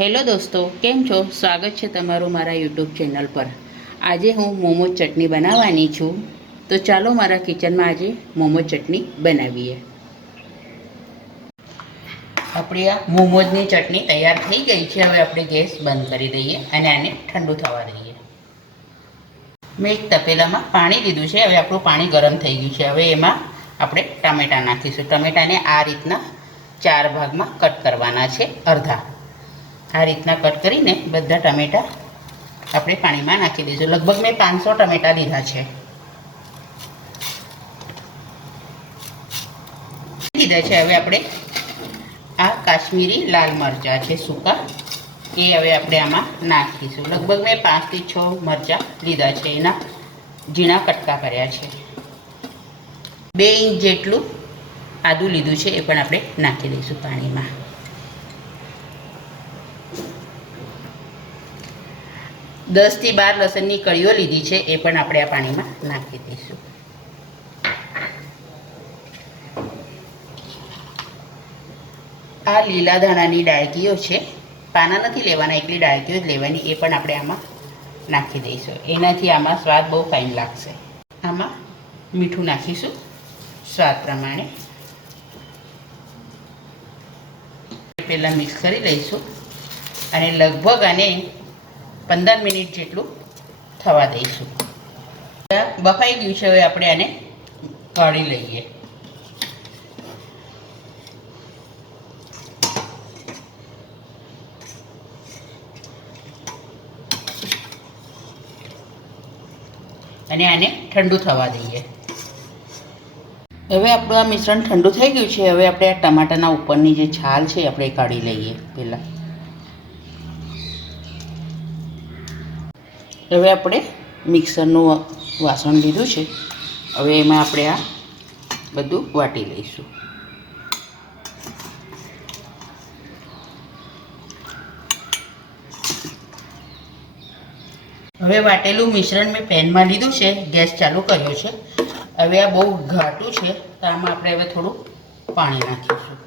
Hello દોસ્તો, કેમ છો? સ્વાગત છે તમારું મારા યુટ્યુબ ચેનલ પર। આજે હું મોમોઝ ચટણી બનાવવાની છું, તો ચાલો મારા કિચનમાં આજે મોમોઝ ચટણી બનાવીએ। આપણી આ મોમોઝની ચટણી તૈયાર થઈ ગઈ છે। હવે આપણે ગેસ બંધ કરી દઈએ અને આને ઠંડુ થવા દઈએ। મેં એક તપેલામાં પાણી લીધું છે। હવે આપણું પાણી ગરમ થઈ ગયું છે। હવે એમાં આપણે ટામેટાં નાખીશું। ટામેટાને આ રીતના 4 ભાગમાં કટ કરવાના છે, અડધા। આ રીતના કટ કરીને બધા ટમેટાં આપણે પાણીમાં નાખી દઈશું। લગભગ મેં 500 ટમેટાં લીધા છે। હવે આપણે આ કાશ્મીરી લાલ મરચાં છે સૂકા, એ હવે આપણે આમાં નાખીશું। લગભગ મેં 5 થી 6 મરચાં લીધા છે, એના ઝીણા કટકા કર્યા છે। 2 ઇંચ જેટલું આદું લીધું છે, એ પણ આપણે નાખી દઈશું પાણીમાં। 10 થી 12 લસણની કળીઓ લીધી છે, એ પણ આપણે આ પાણીમાં નાખી દઈશું। આ લીલા ધાણાની ડાળકીઓ છે, પાના નથી લેવાના, એકલી ડાળકીઓ જ લેવાની, એ પણ આપણે આમાં નાખી દઈશું। એનાથી આમાં સ્વાદ બહુ ફાઇન લાગશે। આમાં મીઠું નાખીશું સ્વાદ પ્રમાણે। પહેલાં મિક્સ કરી લઈશું અને લગભગ આને 15 મિનિટ જેટલું થવા દઈશું। બફાઈ ગયું છે, હવે આપણે આને કાઢી લઈએ। અને આને ઠંડુ થવા દઈએ। હવે આપણું આ મિશ્રણ ઠંડુ થઈ ગયું છે। હવે આપણે આ ટમાટાના ઉપરની જે છાલ છે આપણે કાઢી લઈએ પહેલાં। હવે આપણે મિક્સરનું વાસણ લીધું છે, હવે એમાં આપણે આ બધું વાટી લઈશું। હવે વાટેલું મિશ્રણ મેં પેનમાં લીધું છે, ગેસ ચાલુ કર્યો છે। હવે આ બહુ ઘાટું છે, તો આમાં આપણે હવે થોડું પાણી નાખીશું।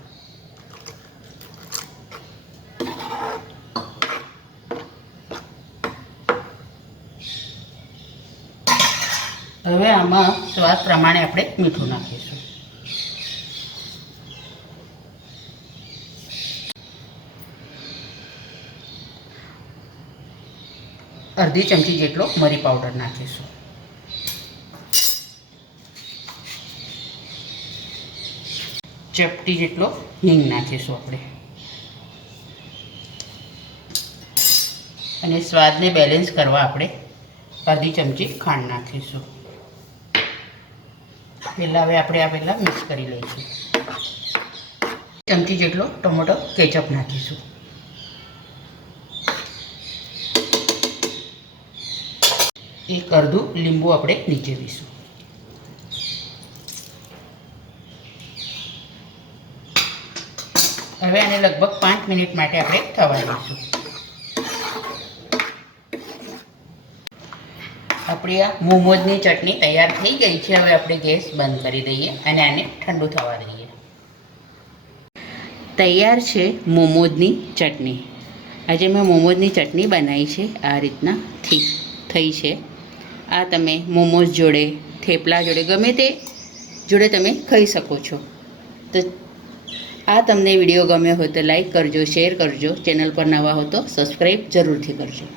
હવે આમાં સ્વાદ પ્રમાણે આપણે મીઠું નાખીશું। અડધી ચમચી જેટલો મરી પાવડર નાખીશું। ચપટી જેટલો હિંગ નાખીશું આપણે, અને સ્વાદને બેલેન્સ કરવા આપણે અડધી ચમચી ખાંડ નાખીશું। પહેલાં હવે આપણે આ પહેલાં મિક્સ કરી લઈશું। ચમચી જેટલો ટોમેટો કેચઅપ નાખીશું। એક અડધું લીંબુ આપણે નીચેવીશું। હવે આને લગભગ 5 મિનિટ માટે આપણે થવા દઈશું। આપણી આ મોમોઝની ચટણી તૈયાર થઈ ગઈ છે। હવે આપણે ગેસ બંધ કરી દઈએ અને આને ઠંડુ થવા દઈએ। તૈયાર છે મોમોઝની ચટણી। આજે મેં મોમોઝની ચટણી બનાવી છે, આ રીતના થઈ છે। આ તમે મોમોઝ જોડે, થેપલા જોડે, ગમે તે જોડે તમે ખાઈ શકો છો। તો આ તમને વિડીયો ગમ્યો હોય તો લાઈક કરજો, શેર કરજો, ચેનલ પર નવા હો તો સબસ્ક્રાઈબ જરૂરથી કરજો।